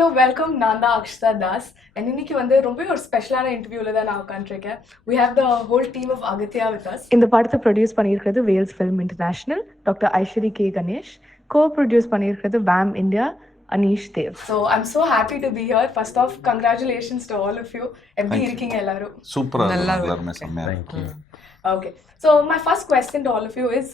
hello, welcome Nanda Akshita Das. And இன்னைக்கு வந்து ரொம்ப ஒரு ஸ்பெஷலான இன்டர்வியூல தான் நான் உட்காந்துருக்கேன். We have the whole team of Agastya with us. இந்த படத்தை ப்ரொடியூஸ் பண்ணியிருக்கிறது Vels film international, doctor Ishari K Ganesh. Co-produce பண்ணியிருக்கிறது வேம் India, Aneesh Dev. So I'm so happy to be here. First off, congratulations to all of you. எப்படி இருக்கீங்க எல்லாரும்? சூப்பரா எல்லாருமே செம்மையா. Okay. So my first question to all of you is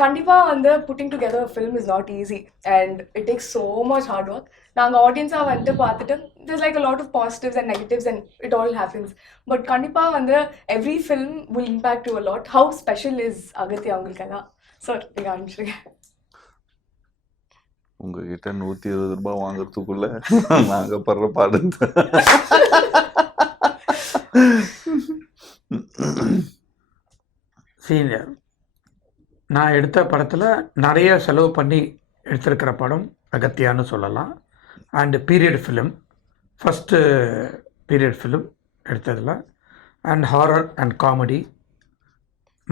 கண்டிப்பா வந்து putting together a film is not easy and it takes so much hard work. நாங்க ஆடியன்ஸா வந்து பார்த்துட்டு there's like a lot of positives and negatives and it all happens. But கண்டிப்பா வந்து every film will impact you a lot. How special is Agathiya உங்களுக்கெல்லாம்? சார் நீங்க ஆரம்பிச்சிருங்க. உங்ககிட்ட 120 ரூபாய் வாங்குறதுக்குள்ள நாங்க படுற பாடு. சீனியர், நான் எடுத்த படத்தில் நிறைய செலவு பண்ணி எடுத்திருக்கிற படம் அகத்தியான்னு சொல்லலாம். And period film, first period film எடுத்ததில். And horror and comedy,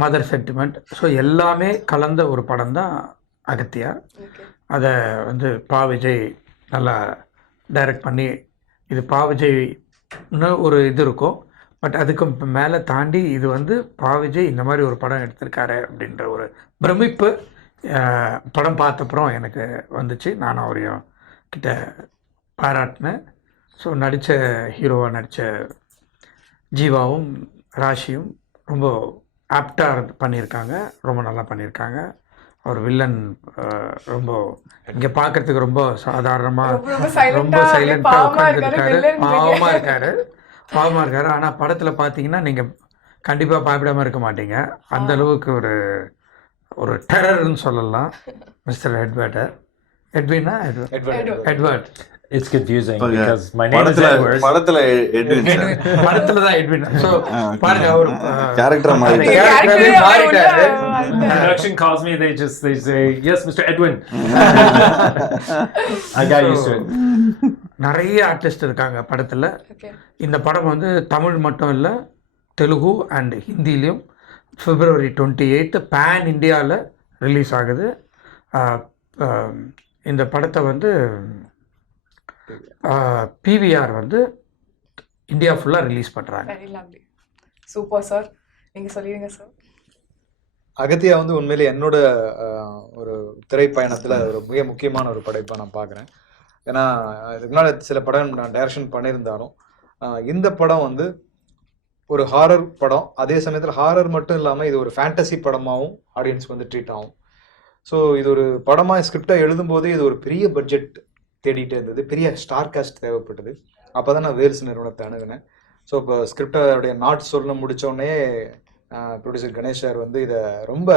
mother sentiment, so எல்லாமே கலந்த ஒரு படம் தான் அகத்தியா. அதை வந்து பா விஜய் நல்லா டைரக்ட் பண்ணி, இது பா விஜய்னு ஒரு இது இருக்கும், பட் அதுக்கு மேலே தாண்டி இது வந்து பா விஜய் இந்த மாதிரி ஒரு படம் எடுத்திருக்காரு அப்படின்ற ஒரு பிரமிப்பு படம் பார்த்தப்புறம் எனக்கு வந்துச்சு. நான் அவரையும் கிட்ட பாராட்டினேன். ஸோ நடித்த ஹீரோவாக நடித்த ஜீவாவும் ராஷியும் ரொம்ப ஆப்டாக பண்ணியிருக்காங்க, ரொம்ப நல்லா பண்ணியிருக்காங்க. அவர் வில்லன் ரொம்ப இங்கே பார்க்குறதுக்கு ரொம்ப சாதாரணமாக ரொம்ப சைலண்ட்டாக உட்காந்துருக்காரு, பாவமாக இருக்காரு. ஆனால் படத்தில் பார்த்தீங்கன்னா நீங்கள் கண்டிப்பாக பயப்படாமல் இருக்க மாட்டீங்க. அந்த அளவுக்கு ஒரு டெரர்னு சொல்லலாம் mister Edward. It's confusing because my name is Edward. படத்துல எட்வின். படத்துல தான் எட்வின். சோ பாருங்க, அவர் கேரக்டர் மாறிட்டாரு. Production calls me, they say yes Mr. Edwin. I got used to it. நிறைய ஆர்டிஸ்ட் இருக்காங்க படத்துல. இந்த படம் வந்து தமிழ் மட்டும் இல்லை, தெலுங்கு அண்ட் ஹிந்திலையும் February 28 பேன் இந்தியாவில் ரிலீஸ் ஆகுது. இந்த படத்தை வந்து பிவிஆர் வந்து இந்தியா ஃபுல்லாக ரிலீஸ் பண்ணுறாங்க. சூப்பர் சார், நீங்கள் சொல்லிடுங்க சார். அகத்தியா வந்து உண்மையிலே என்னோட ஒரு திரைப்பயணத்தில் ஒரு மிக முக்கியமான ஒரு படைப்பாக நான் பார்க்குறேன். ஏன்னா இதுக்கு முன்னாடி சில படம் நான் டைரக்ஷன் பண்ணியிருந்தாலும் இந்த படம் வந்து ஒரு ஹாரர் படம், அதே சமயத்தில் ஹாரர் மட்டும் இல்லாமல் இது ஒரு ஃபேண்டசி படமாகவும் ஆடியன்ஸ்க்கு வந்து ட்ரீட் ஆகும். ஸோ இது ஒரு படமாக ஸ்கிரிப்டாக எழுதும்போதே இது ஒரு பெரிய பட்ஜெட் தேடிட்டு இருந்தது, பெரிய ஸ்டார் காஸ்ட் தேவைப்பட்டது. அப்போ தான் நான் வேல்ஸ் நிறுவனத்தை அணுகினேன். ஸோ இப்போ ஸ்கிரிப்டோடைய நாட் சொல்ல முடித்தோடனே ப்ரொடியூசர் கணேஷ் சார் வந்து இதை ரொம்ப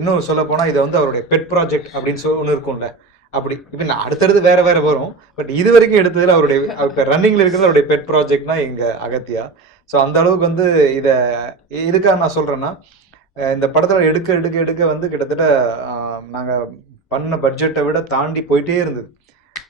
இன்னும் சொல்ல போனால் இதை வந்து அவருடைய பெட் ப்ராஜெக்ட் அப்படின்னு ஒன்று இருக்கும்ல, அப்படி இப்போ நான் அடுத்தடுத்து வேறு வரும், பட் இது வரைக்கும் எடுத்ததில் அவருடைய இப்போ ரன்னிங்கில் இருக்கிறது அவருடைய பெட் ப்ராஜெக்ட்னா எங்கள் அகத்தியா. ஸோ அந்த அளவுக்கு வந்து இதை இதுக்காக நான் சொல்கிறேன்னா, இந்த படத்தில் எடுக்க வந்து கிட்டத்தட்ட நாங்கள் பண்ண பட்ஜெட்டை விட தாண்டி போயிட்டே இருந்தது.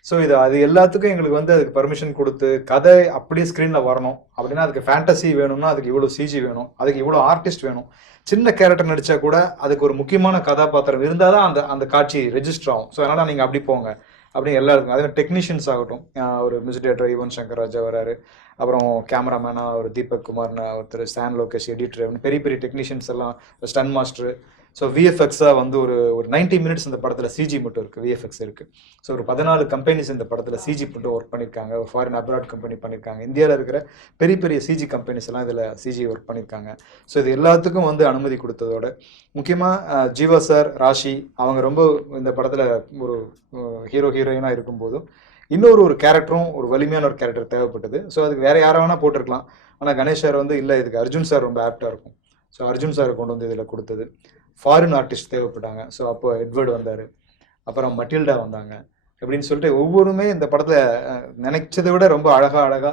ஸோ அது எல்லாத்துக்கும் எங்களுக்கு வந்து அதுக்கு பர்மிஷன் கொடுத்து கதை அப்படியே ஸ்க்ரீனில் வரணும் அப்படின்னா அதுக்கு ஃபேண்டசி வேணும்னா அதுக்கு இவ்வளோ சிஜி வேணும், அதுக்கு இவ்வளோ ஆர்டிஸ்ட் வேணும். சின்ன கேரக்டர் நடித்தா கூட அதுக்கு ஒரு முக்கியமான கதாபாத்திரம் இருந்தால் தான் அந்த காட்சி ரெஜிஸ்டர் ஆகும். ஸோ அதனால் நீங்கள் அப்படி போங்க அப்படின்னு எல்லாருக்கும். அதே மாதிரி டெக்னீஷியன்ஸ் ஆகட்டும், ஒரு மியூசிக் டைரக்டர் யுவன் சங்கர் ராஜா வராரு, அப்புறம் கேமராமேனாக ஒரு தீபக் குமார்னு ஒருத்தர், ஸ்டான் லோகேஷ் எடிட்டர், பெரிய டெக்னீஷியன்ஸ் எல்லாம், ஸ்டன் மாஸ்டர். ஸோ விஎஃப்எக்ஸாக வந்து ஒரு 90 மினிட்ஸ் இந்த படத்தில் சிஜி மட்டும் இருக்குது, விஎஃப்எக்ஸ் இருக்குது. ஸோ ஒரு 14 கம்பெனிஸ் இந்த படத்தில் சிஜி மட்டும் ஒர்க் பண்ணியிருக்காங்க. ஒரு ஃபாரின் அப்ராட் கம்பெனி பண்ணியிருக்காங்க, இந்தியாவில் இருக்கிற பெரிய சிஜி கம்பெனிஸ் எல்லாம் இதில் சிஜி ஒர்க் பண்ணியிருக்காங்க. ஸோ இது எல்லாத்துக்கும் வந்து அனுமதி கொடுத்ததோட முக்கியமாக ஜீவா சார், ராஷி அவங்க ரொம்ப இந்த படத்தில் ஒரு ஹீரோயினாக இருக்கும்போதும் இன்னொரு கேரக்டரும் ஒரு வலிமையான ஒரு கேரக்டர் தேவைப்பட்டது. ஸோ அதுக்கு வேறு யாரை வேணால் போட்டிருக்கலாம், ஆனால் கணேஷ் சார் வந்து இல்லை இதுக்கு அர்ஜுன் சார் ரொம்ப ஆப்டாக இருக்கும். ஸோ அர்ஜுன் சாரை கொண்டு வந்து இதில் கொடுத்தது. ஃபாரின் ஆர்டிஸ்ட் தேவைப்பட்டாங்க, ஸோ அப்போ எட்வர்டு வந்தார், அப்புறம் மட்டில்டா வந்தாங்க. அப்படின்னு சொல்லிட்டு ஒவ்வொருமே இந்த படத்தில் நினைச்சதை விட ரொம்ப அழகாக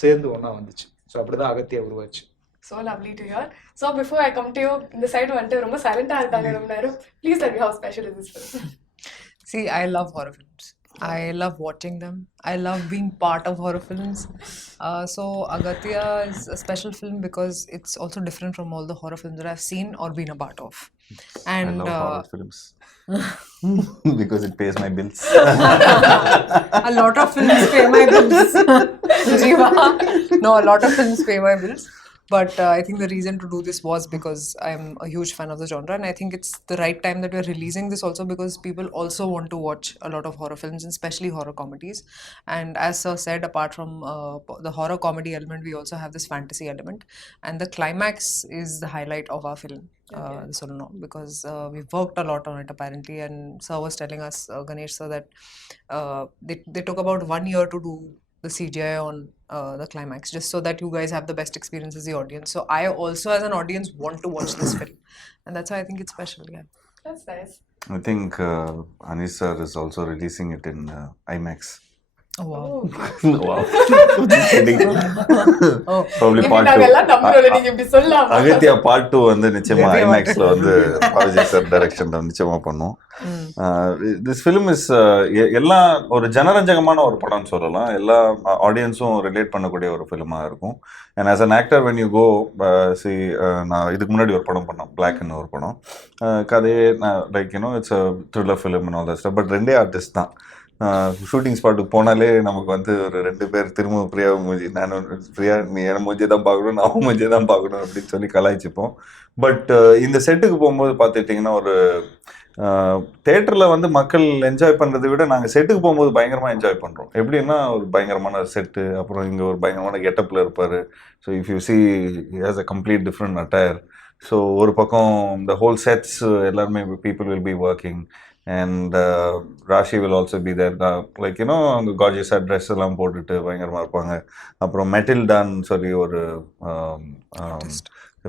சேர்ந்து ஒன்றா வந்துச்சு. ஸோ அப்படி தான் அகத்தியா உருவாச்சு. So lovely to hear. So before I come to you, இந்த சைடு வந்துட்டு ரொம்ப சைலண்டாக இருக்காங்க ரொம்ப நேரம். Please tell me how special is this film? See, I love horror films. I love watching them. I love being part of horror films. So Agatya is a special film because it's also different from all the horror films that I've seen or been a part of. I And love horror films because it pays my bills. a lot of films pay my bills. Jiva. No, a lot of films pay my bills. But I think the reason to do this was because I'm a huge fan of the genre, and I think it's the right time that we're releasing this also because people also want to watch a lot of horror films, and especially horror comedies. And as Sir said, apart from the horror comedy element, we also have this fantasy element, and the climax is the highlight of our film. This will know because we've worked a lot on it apparently, and Sir was telling us, Ganesh sir, that they took about 1 year to do the CGI on the climax, just so that you guys have the best experience as the audience. So I also, as an audience, want to watch this film, and that's why I think it's special. Yeah. That's nice. I think Anish sir is also releasing it in IMAX. Oh wow. Wow. Kidding. Oh. Probably இப்படி part நாங்கெல்லாம் 2. நம்புறோம்ல, நீங்க இப்படி சொல்லலாமா? அகத்தியா பார்ட் 2 வந்து நிச்சயமா Maybe ஐமேக்ஸ்ல வந்து பாலாஜி சார் டைரக்ஷன்ல நிச்சயமா பண்ணும். திஸ் ஃபிலிம் இஸ் எல்லாம் ஒரு ஜனரஞ்சகமான ஒரு படம்னு சொல்லலாம். எல்லா ஆடியன்ஸும் ரிலேட் பண்ணக்கூடிய ஒரு ஃபிலிமாக இருக்கும். And as an actor when you go see, நான் இதுக்கு முன்னாடி ஒரு படம் பண்ணோம், பிளாக்னு ஒரு படம். கதையே like you know it's a thriller film and all that stuff. But ரெண்டே ஆர்டிஸ்ட் தான். ஷூட்டிங் ஸ்பாட்டுக்கு போனாலே நமக்கு வந்து ஒரு 2 பேர் திரும்ப பிரியா மூஞ்சி, நானும் பிரியா நீ என் மூஞ்சியை தான் பார்க்கணும், நான் மூஞ்சியை தான் பார்க்கணும் அப்படின்னு சொல்லி கலாய்ச்சிப்போம். பட் இந்த செட்டுக்கு போகும்போது பார்த்துட்டிங்கன்னா ஒரு தேட்டரில் வந்து மக்கள் என்ஜாய் பண்ணுறதை விட நாங்கள் செட்டுக்கு போகும்போது பயங்கரமாக என்ஜாய் பண்ணுறோம். எப்படின்னா ஒரு பயங்கரமான செட்டு, அப்புறம் இங்கே ஒரு பயங்கரமான கெட்டப்பில் இருப்பார். So if you see has a complete different attire. So ஒரு பக்கம் இந்த ஹோல் செட்ஸ் எல்லாருமே people will be working. And Rashi will also be there. Like you know அங்கே கார்ஜியஸாக ட்ரெஸ் எல்லாம் போட்டுட்டு பயங்கரமாக இருப்பாங்க. அப்புறம் மெட்டில்டான்னு சொல்லி ஒரு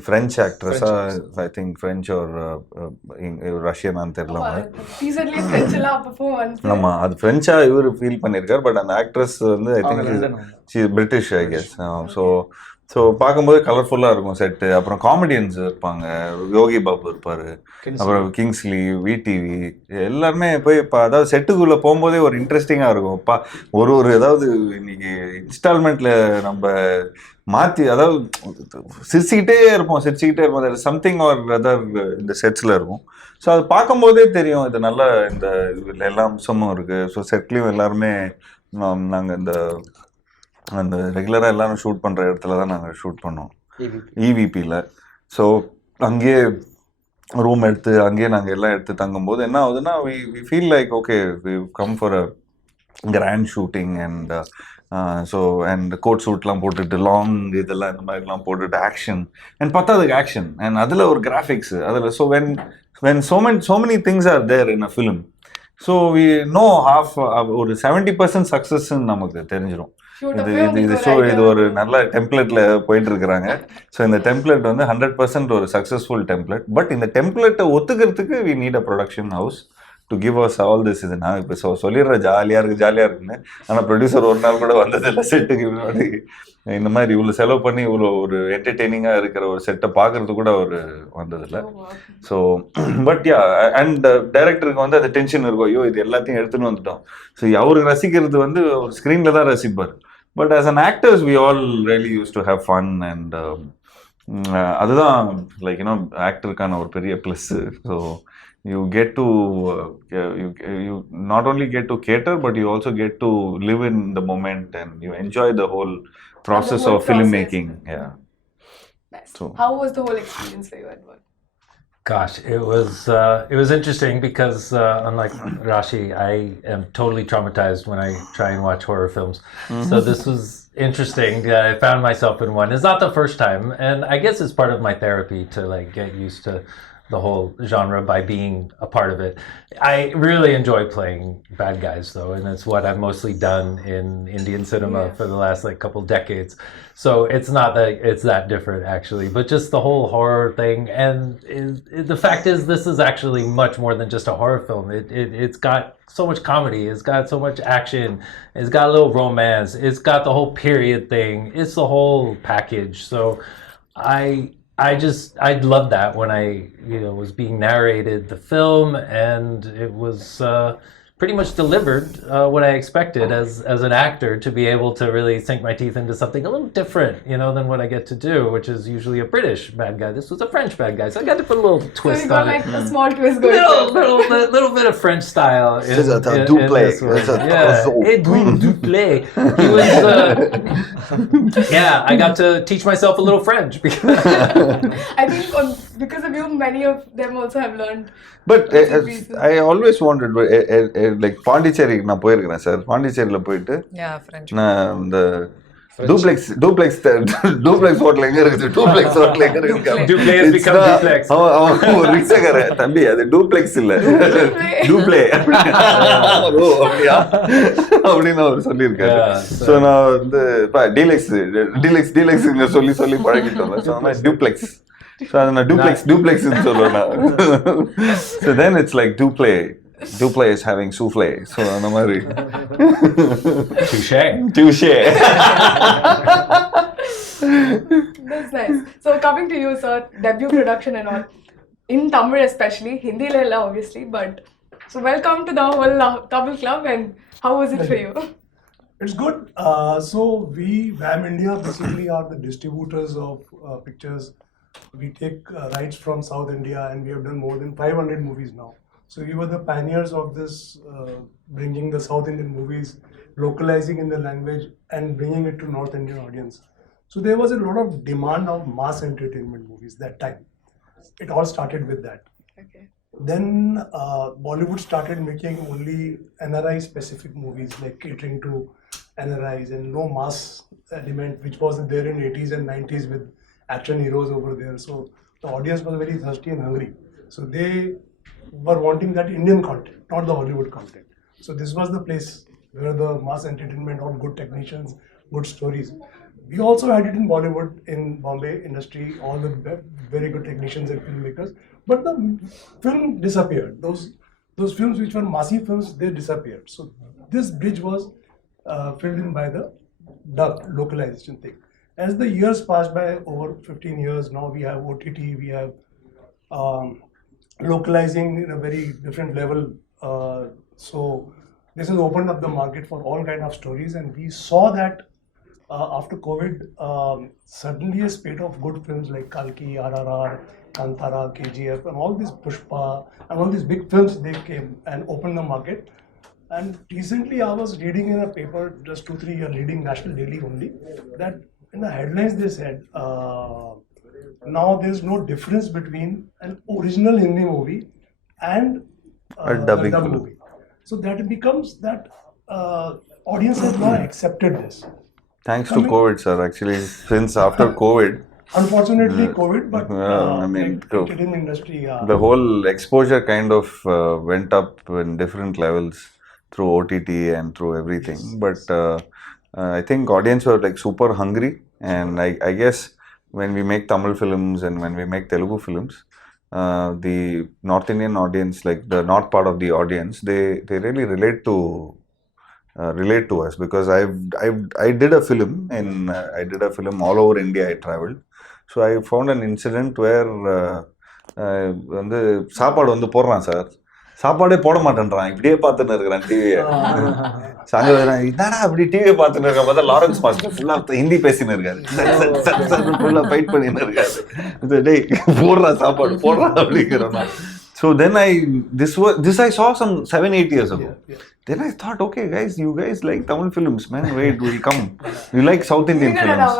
ஃப்ரெஞ்ச் ஆக்ட்ரஸாக, ஐ திங்க் ஃப்ரெஞ்ச் ஒரு ரஷ்யனான்னு தெரியல. டீசர்லயே ஃப்ரெஞ்ச் எல்லாம் அப்பப்போ வந்து ஆமாம், அது ஃப்ரெஞ்சாக இவர் ஃபீல் பண்ணியிருக்கார். பட் அந்த ஆக்ட்ரஸ் வந்து I think British I guess. So பார்க்கும்போது கலர்ஃபுல்லாக இருக்கும் செட்டு. அப்புறம் காமெடியன்ஸ் இருப்பாங்க, யோகி பாபு இருப்பார், அப்புறம் கிங்ஸ்லி, விடிவி, எல்லாருமே போய் இப்போ அதாவது செட்டுக்குள்ளே போகும்போதே ஒரு இன்ட்ரெஸ்டிங்காக இருக்கும். ஒரு ஏதாவது இன்னைக்கு இன்ஸ்டால்மெண்ட்டில் நம்ம மாற்றி, அதாவது சிரிச்சுக்கிட்டே இருப்போம். சம்திங் ஆர் அதர் இந்த செட்ஸில் இருக்கும். ஸோ அது பார்க்கும்போதே தெரியும் இது நல்ல இந்த எல்லா அம்சமும் இருக்குது. ஸோ செட்லேயும் எல்லாருமே நாங்கள் அந்த ரெகுலராக எல்லாரும் ஷூட் பண்ணுற இடத்துல தான் நாங்கள் ஷூட் பண்ணோம், இவிபியில். ஸோ அங்கேயே ரூம் எடுத்து அங்கேயே நாங்கள் எல்லாம் எடுத்து தங்கும்போது என்ன ஆகுதுன்னா we feel like okay we come for a grand shooting. And so and coat சூட்லாம் போட்டுட்டு லாங் இதெல்லாம் இந்த மாதிரிலாம் போட்டுட்டு ஆக்ஷன் அண்ட் பத்தாதுக்கு ஆக்ஷன் அண்ட் அதில் ஒரு கிராஃபிக்ஸு அதில். So when so many things are there in a film, so we know ஒரு 70% சக்ஸஸ்ன்னு நமக்கு தெரிஞ்சிடும். இது ஒரு நல்ல டெம்ப்ளேட்ல போயிட்டு இருக்கிறாங்க. ஸோ இந்த டெம்ப்ளேட் வந்து 100% ஒரு சக்ஸஸ்ஃபுல் டெம்ப்ளேட். பட் இந்த டெம்ப்ளேட்டை ஒத்துக்கிறதுக்கு we need a production house to give us all this. இது நான் இப்போ சொல்லிடுறேன் ஜாலியாக இருக்குன்னு. ஆனால் ப்ரொடியூசர் ஒரு நாள் கூட வந்ததில்லை செட்டுக்கு முன்னாடி. இந்த மாதிரி இவ்வளோ செலவு பண்ணி இவ்வளோ ஒரு என்டர்டெய்னிங்காக இருக்கிற ஒரு செட்டை பார்க்கறது கூட அவர் வந்ததில்லை. ஸோ பட் யா, அண்ட் டைரக்டருக்கு வந்து அது டென்ஷன் இருக்கும், ஐயோ இது எல்லாத்தையும் எடுத்துன்னு வந்துட்டோம். ஸோ அவருக்கு ரசிக்கிறது வந்து ஒரு ஸ்க்ரீனில் தான் ரசிப்பார். But as an actors we all really used to have fun. And அதுதான் லைக் யூனோ ஆக்டருக்கான ஒரு பெரிய plus. So you get to you not only get to cater, but you also get to live in the moment and you enjoy the whole process of filmmaking. Yeah. Nice. So How was the whole experience for you, Edward? Gosh, it was interesting because unlike Rashi, I am totally traumatized when I try and watch horror films. So this was interesting. I found myself in one. It's not the first time, and I guess it's part of my therapy to like get used to the whole genre by being a part of it. I really enjoy playing bad guys though, and it's what I've mostly done in Indian cinema for the last like couple decades. So it's not that it's that different actually, but just the whole horror thing. And the fact is this is actually much more than just a horror film. It's got so much comedy, it's got so much action, it's got a little romance, it's got the whole period thing, it's the whole package. So I loved that when I was being narrated the film, and it was pretty much delivered what I expected as an actor, to be able to really sink my teeth into something a little different, you know, than what I get to do, which is usually a British bad guy. This was a French bad guy, so I got to put a little So twist you got on like it. a small twist going. Little bit of French style. It's a double. this one. It's a Yeah, double. Edwin Duplay. He was. Yeah, I got to teach myself a little French because. I think because of you, many of them also have learned. But bits and pieces. I always wanted like பாண்டிச்சேரிக்கு நான் போயிருக்கிறேன் சார். பாண்டிச்சேரியில் போயிட்டு Yeah, French. நான் இந்த duplex hotel எங்க இருக்குது, duplex hotel எங்க இருக்குது, Duplay has become duplex. அவன் ஒரு ரிக்ஷாக்காரன், தம்பி அது டூப்ளெக்ஸ் இல்ல டூப்ளே ஓ அப்படியா அப்படின்னு அவர் சொல்லியிருக்காரு. Yeah, ஸோ நான் வந்து டீலெக்ஸ் சொல்லி சொல்லி பழகிட்டோம். ஸோ அந்த மாதிரி டூப்ளெக்ஸ், ஸோ அதை நான் டூப்ளெக்ஸ்ன்னு சொல்லுவேன் நான். So then it's like Duplay is having souffle. So அந்த மாதிரி touche. That's nice. So coming to you, sir, debut production and all, in Tamil especially, Hindi lela obviously, but so welcome to the whole Tamil club, and how was it for you? It's good. So we, VAM India, basically are the distributors of pictures. We take rights from South India, and we have done more than 500 movies now. So we were the pioneers of this, bringing the South Indian movies, localizing in the language, and bringing it to North Indian audience. So there was a lot of demand of mass entertainment movies that time. It all started with that. Okay. Then Bollywood started making only NRI specific movies, like catering to NRIs, and no mass element, which was there in 80s and 90s with action heroes over there. So the audience was very thirsty and hungry. So they were wanting that Indian content, not the Hollywood content. So this was the place where the mass entertainment, all good technicians, good stories. We also had it in Bollywood, in Bombay industry, all the very good technicians and filmmakers. But the film disappeared. Those films which were massive films, they disappeared. So this bridge was filled in by the dub localization thing. As the years passed by, over 15 years, now we have OTT, we have localizing in a very different level. So this has opened up the market for all kind of stories, and we saw that after COVID, suddenly a spate of good films like Kalki, RRR, Kantara, KGF, and all these Pushpa, and all these big films, they came and opened the market. And recently I was reading in a paper, just 2-3 years reading National Daily only, that in the headlines they said, now there's no difference between an original Hindi movie and A dubbing dub film. movie. So that becomes that audience has now accepted this. Thanks to COVID, sir. Actually, since after COVID, Unfortunately, COVID, but I mean, like entertainment industry, the whole exposure kind of went up in different levels through OTT and through everything. But I think audience were like super hungry, and I guess when we make Tamil films and when we make Telugu films, the North Indian audience, like the north part of the audience, they really relate to us, because I did a film all over India. I traveled, so I found an incident where வந்து சாப்பாடு வந்து போடுறான் சார், சாப்பாடே போட மாட்டேன்றான், இப்படியே பார்த்துன்னு இருக்கிறான் டிவியை. சாங்க என்னடா அப்படி டிவியை பார்த்துன்னு இருக்க பார்த்தா லாரன்ஸ் மாஸ்டர் ஃபுல்லா ஹிந்தி பேசின்னு இருக்காரு, ஃபுல்லா ஃபைட் பண்ணின்னு இருக்காரு, டேய் போடுறா சாப்பாடு போடுறா அப்படிங்கிறோம். So then this I saw some 7-8 years ago. Then I thought, okay guys, you guys like Tamil films, man, wait, we'll come. You like South Indian films.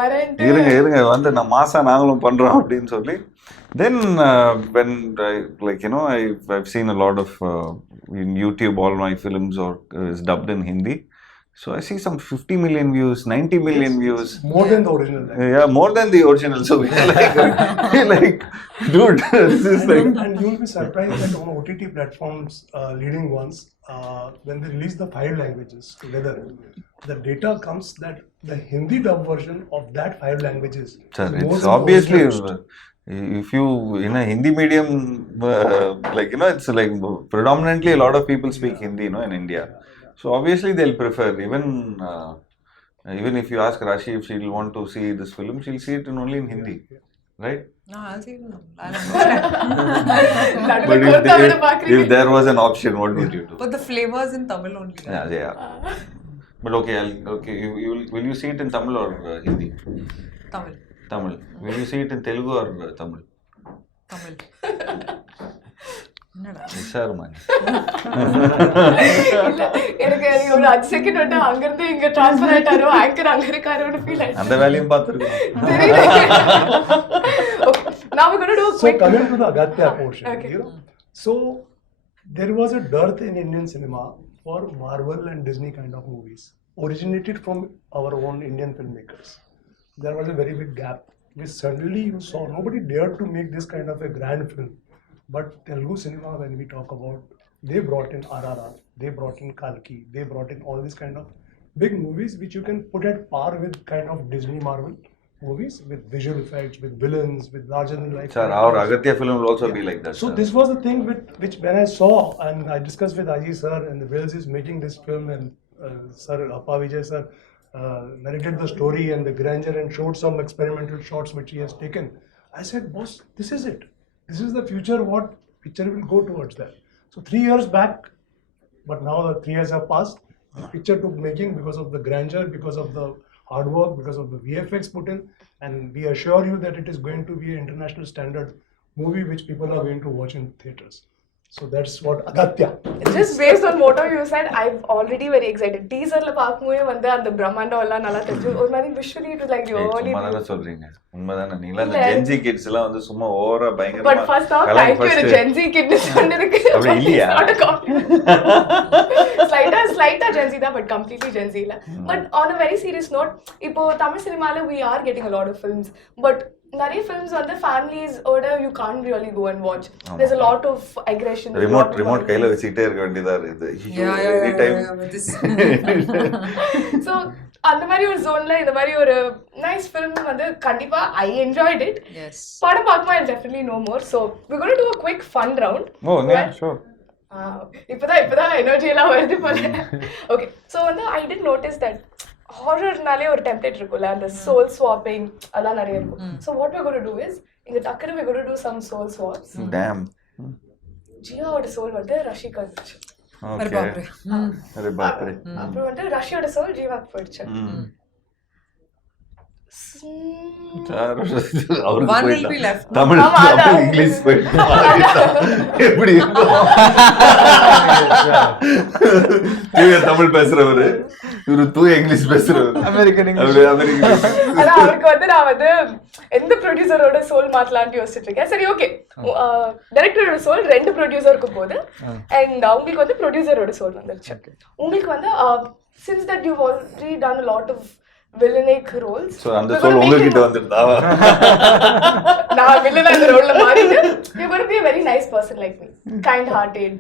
இருங்க வந்து நான் மாசா நாங்களும் பண்றோம் அப்படின்னு சொல்லி. Then when I've seen a lot of in YouTube, all my films is dubbed in Hindi. So I see some 50 million views, 90 million views. more than the original. Yeah, more than the original. So we're like, dude, this is like. And you'll be surprised that on OTT platforms, leading ones, when they release the 5 languages together, the data comes that the Hindi dub version of that 5 languages. Sir, is more it's than the obviously original. if you in a Hindi medium, it's like predominantly a lot of people speak Hindi, in India. So obviously they'll prefer, even if you ask Rashi if she'll want to see this film, she'll see it only in Hindi, right? No, I'll see it. நடுவுல But கோர்த்தா விட if பாக்குறீங்க. there was an option, what would you do? But the flavors in Tamil only. Yeah. But okay, will you see it in Tamil or Hindi? Tamil. Tamil. Will you see it in Telugu or Tamil? Tamil. Sir, man. இல்ல எனக்கு ஒரு 5 செகண்ட் வந்து அங்க இருந்து இங்க ட்ரான்ஸ்ஃபர் ஆயிட்டாரோ ஆங்கர் அங்க இருக்காரோன்னு ஃபீல் ஆயிடுச்சு. அந்த வேலையும் பார்த்துருக்கோம். தெரியல. Now we're going to do a So quick coming to the Agatya portion, Okay. so there was a dearth in Indian cinema for Marvel and Disney kind of movies, originated from our own Indian filmmakers. There was a very big gap, which suddenly you saw nobody dared to make this kind of a grand film. But Telugu cinema, when we talk about, they brought in RRR, they brought in Kalki, they brought in all these kind of big movies which you can put at par with kind of Disney Marvel movies, with visual effects, with villains, with larger than life. Sir, our Agatya film will also be like that. So sir. this was the thing which when I saw and I discussed with Aji sir, and the Wales is making this film, and Sir Appa Vijay sir narrated the story and the grandeur and showed some experimental shots which he has taken. I said, boss, this is it. This is the future. What picture will go towards that? So 3 years back, but now the 3 years have passed. The picture took making because of the grandeur, because of the hard work, because of the VFX put in, and we assure you that it is going to be an international standard movie which people are going to watch in theaters. So that's what Agatya. just based on what you said, I'm already very excited. Teaserல பாக்கும்போது வந்து அந்த பிரம்மாண்டம் எல்லாம் நல்லா தெரிஞ்சு ஒரு மாதிரி visually it was like ஏய், really சும்மா தானே சொல்றீங்க. உண்மைதானே. நீங்களா அந்த இல்ல. Gen Z kids எல்லாம் வந்து சும்மா ஓவரா but பயங்கரமா first off கலாய் thank you first. the Gen Z kid சொன்னதுக்கு அப்படி இல்லையா? It's not a compliment. slight Gen Z தான் but completely Gen Z இல்ல. But on a very serious note, இப்போ தமிழ் சினிமால we are getting a lot of films, but நிறைய films வந்து families ஓட you can't really go and watch. There's a lot of aggression. there's a lot of remote கையில violence. வச்சுக்கிட்டே இருக்க வேண்டியதா இருக்குது. Yeah, Every time. but this. So அந்த மாதிரி ஒரு ஜோன்ல இந்த மாதிரி ஒரு நைஸ் ஃபிலிம் வந்து கண்டிப்பா ஐ என்ஜாய்ட் இட். Yes. படம் பார்க்குமா I definitely know more. So we're going to do a quick fun round. Oh, yeah, sure. இப்பதான் எனர்ஜி எல்லாம் வருது போல. ஓகே ஸோ வந்து ஐ டிட் நோட்டிஸ் தட் ஹாரர்னாலே ஒரு டெம்ப்ளேட் இருக்கும்ல, அந்த சோல் ஸ்வாப்பிங் அதெல்லாம் நிறைய இருக்கும். So what we're going to do is இங்க டக்குனு we're going to do some soul swaps. Damn. ஜியாவோட சோல் வந்து ரஷிக்கு வந்துச்சு. अरे Okay. बाप रे. அரே பாப்ரே. அப்புறம் வந்து ரஷியோட சோல் ஜீவாக்கு போயிடுச்சு. சார், அவருக்கு One will போயிடலாம். be left. தமிழ் ஆமா, அதான். தமிழ் இங்கிலீஷ் போயிட்டு எப்படி இருக்கும்? தூய தமிழ் பேசுறவரு, இவரு தூய இங்கிலீஷ் பேசுறவரு. American English. அவரு அமெரிக்கன். ஆனா அவருக்கு வந்து நான் வந்து எந்த ப்ரொடியூசரோட சோல் மாத்தலாம்னு யோசிச்சுட்டு இருக்கேன். சரி ஓகே, டைரக்டரோட சோல் 2 ப்ரொடியூசருக்கு போகுது அண்ட் உங்களுக்கு வந்து ப்ரொடியூசரோட சோல் வந்துருச்சு. உங்களுக்கு வந்து since that you already done a lot of villainic roles, So அந்த சோல் உங்ககிட்ட வந்துருதா? நான் villain அந்த ரோல்ல மாறிட்டு you're going to be a very nice person like me, kind hearted,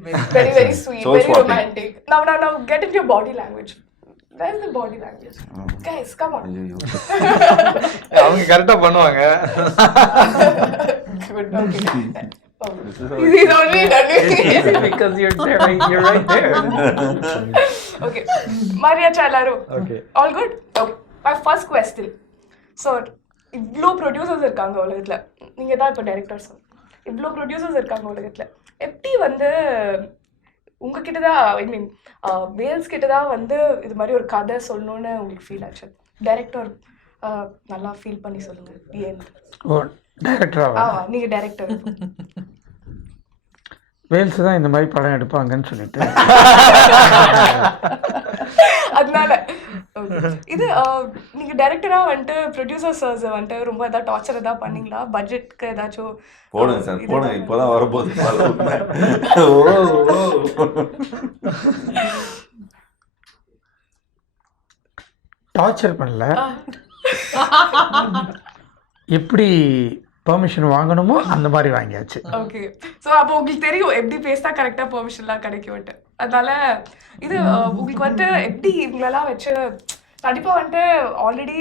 very sweet, Soul very swapping. romantic. Now get into your body language. Where's the body language? Guys, come on. ஐயோ. அவங்க கரெக்டா பண்ணுவாங்க. Good, okay. Oh. He's already done it. because you're right there. Okay. Maria Chalaru. Okay. All good? Okay. My first question. So, இவ்வளோ ப்ரொடியூசர்ஸ் இருக்காங்க உலகத்தில், நீங்கள் தான் இப்போ டைரக்டர்ஸ், இவ்வளோ ப்ரொடியூசர்ஸ் இருக்காங்க உலகத்தில், எப்படி வந்து உங்ககிட்ட தான் ஐ மீன் வேல்ஸ் கிட்ட தான் வந்து இது மாதிரி ஒரு கதை சொல்லணும்னு உங்களுக்கு ஃபீல் ஆச்சு? டைரக்டர் நல்லா ஃபீல் பண்ணி சொல்லுங்கள். ஏன் ஓ டைரக்டராக நீங்கள் டைரக்டர் வேல்ஸ் தான் இந்த மாதிரி படம் எடுப்பாங்கன்னு சொல்லிட்டு அதனால இது நீங்கள் டைரக்டராக வந்துட்டு ப்ரொடியூசர்ஸ் வந்துட்டு ரொம்ப ஏதாவது டார்ச்சர் ஏதாவது பண்ணீங்களா? பட்ஜெட்க்கு ஏதாச்சும் போடுங்க சார், போடுங்க. இப்போதான் வரப்போகுது. டார்ச்சர் பண்ணல, எப்படி பெர்மிஷன் வாங்கணுமோ அந்த மாதிரி வாங்கியாச்சு. ஓகே. ஸோ அப்போ உங்களுக்கு தெரியும் எப்படி பேசினா கரெக்டாக பெர்மிஷன்லாம் கிடைக்கும்ட்டு. அதனால இது உங்களுக்கு வந்துட்டு எப்படி இவங்களெல்லாம் வச்சு கண்டிப்பாக வந்துட்டு ஆல்ரெடி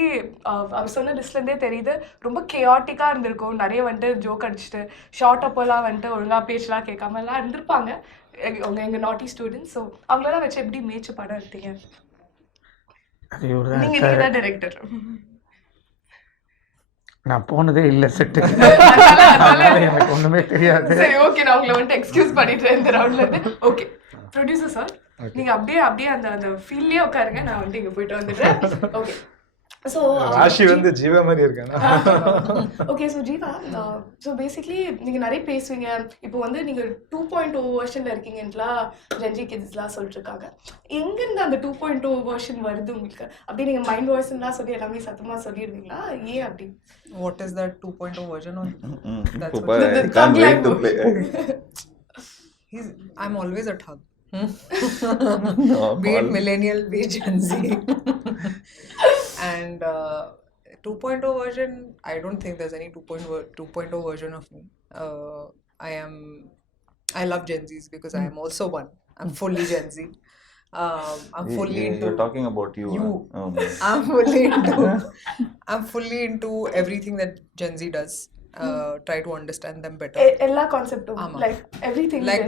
அவர் சொன்ன லிஸ்ட்லேருந்தே தெரியுது ரொம்ப கேஆட்டிக்காக இருந்திருக்கும். நிறைய வந்துட்டு ஜோக் அடிச்சுட்டு ஷார்ட் அப்போலாம் வந்துட்டு ஒழுங்காக பேச்செலாம் கேட்காமலாம் இருந்திருப்பாங்க எங்கள் நாட்டி ஸ்டூடெண்ட்ஸ். ஸோ அவங்களெல்லாம் வச்சு எப்படி மேய்ச்சி படம் எடுத்தீங்க? அது ஒரு நீங்கள் தான் டைரக்டர். நான் போனதே இல்லை செட்டுக்கு, அதனால எனக்கு ஒன்றுமே தெரியாது. சரி ஓகே, நான் உங்களை வந்துட்டு எக்ஸ்கியூஸ் பண்ணிட்டு இந்த ரவுண்ட்ல இருந்து. ஓகே ப்ரொடியூசர் சார், நீங்க அப்படியே அந்த ஃபீல்ட்லயே உட்காருங்க, நான் வந்துட்டு இங்க போயிட்டு வந்துடுறேன். ஓகே ஸோ ராஷி வந்து ஜீவா மாதிரி இருக்காங்க. Okay so Jeeva, so basically நீங்கள் நிறைய பேசுவீங்க. இப்போ வந்து நீங்கள் 2.0 வெர்ஷனில் இருக்கீங்கன்ட்டுலாம் ஜென்ஜி கிட்ஸ்லாம் சொல்லிட்டு இருக்காங்க. எங்கேருந்து அந்த 2.0 வெர்ஷன் வருது உங்களுக்கு? அப்படியே நீங்கள் மைண்ட் வாய்ஸ்லாம் சொல்லி எல்லாமே சத்தமாக சொல்லிடுவீங்களா? ஏன் அப்படி? What is that 2.0 version of? That's Super, I can't wait to play. I'm always a thug. No, Be it millennial, be it Gen Z. And 2.0 version, I don't think there's any 2.0 version of me. I love Gen Zs because I am also one. I'm fully Gen Z. I'm fully into. You're talking about you. You. Oh, I'm fully into everything that Gen Z does. Try to understand them better. எல்லா கான்செப்டும் ஆமா. Like everything Like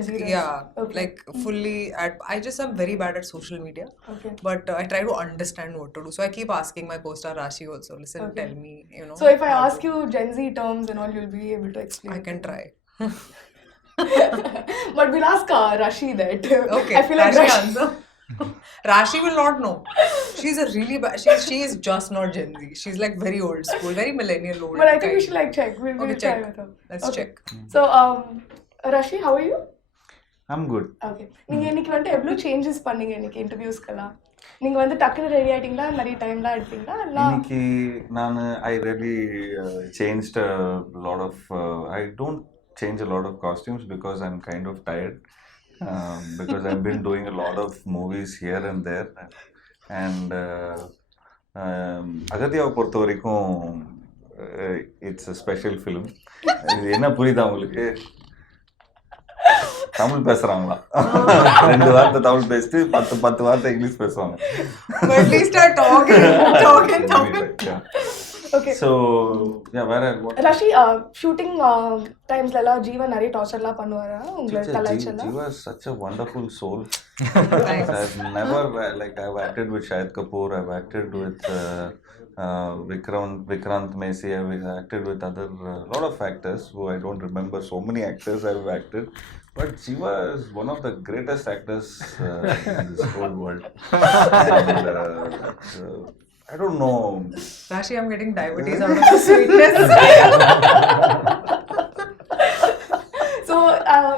like fully I just am very bad at social media. Okay. But I try to understand what to do. So I keep asking my co-star Rashi also, listen, Okay. tell me, you know. So if I ask you Gen Z terms and all, you'll be able to explain. I can try. But we'll ask Rashi that. Okay. I feel like Rashi Rashi. answer. Rashi will not know. She's a really bad. She is just not Gen Z. She's like very old school, very millennial old. But I think we kind. should like check. We'll Okay, try check. with her. Let's Okay. check. So Rashi, how are you? I'm good. Okay, நீங்கள் இன்னைக்கு வந்துட்டு எவ்வளோ சேஞ்சஸ் பண்ணீங்க இன்னைக்கு இன்டர்வியூஸ்க்கெல்லாம்? நீங்கள் வந்து டக்குன்னு ரெடி ஆகிட்டீங்களா? நிறைய டைம்லாம் எடுத்தீங்களா? இல்லை இன்னைக்கு நான் I really changed a lot of I don't change a lot of costumes because I'm kind of tired, because I've been doing a lot of movies here and there, and அகத்தியாவை பொறுத்த வரைக்கும் இட்ஸ் a special film. இது என்ன புரியுதா உங்களுக்கு? தமிழ் பேசுறாங்களா? 2 வார்த்தை தமிழ் பேசிட்டு 10 வார்த்தை இங்கிலீஷ் பேசுவாங்க. But at least start talking. Okay. So yeah, வேற what? ரஷி, ஷூட்டிங் டைம்ஸ்லாம் ஜீவா நிறைய டார்ச்சர்லாம் பண்ணுவாரா உங்களை கலாய்ச்சலாம்? Jiva is such a wonderful soul. Thanks. I've never I've acted with Shahid Kapoor, I've acted with Vikrant Messi, I've acted with other lot of actors who I don't remember. So many actors I've acted, but Jiva is one of the greatest actors in this whole world. And I don't know. Rashi, I'm getting diabetes out of the sweetness. So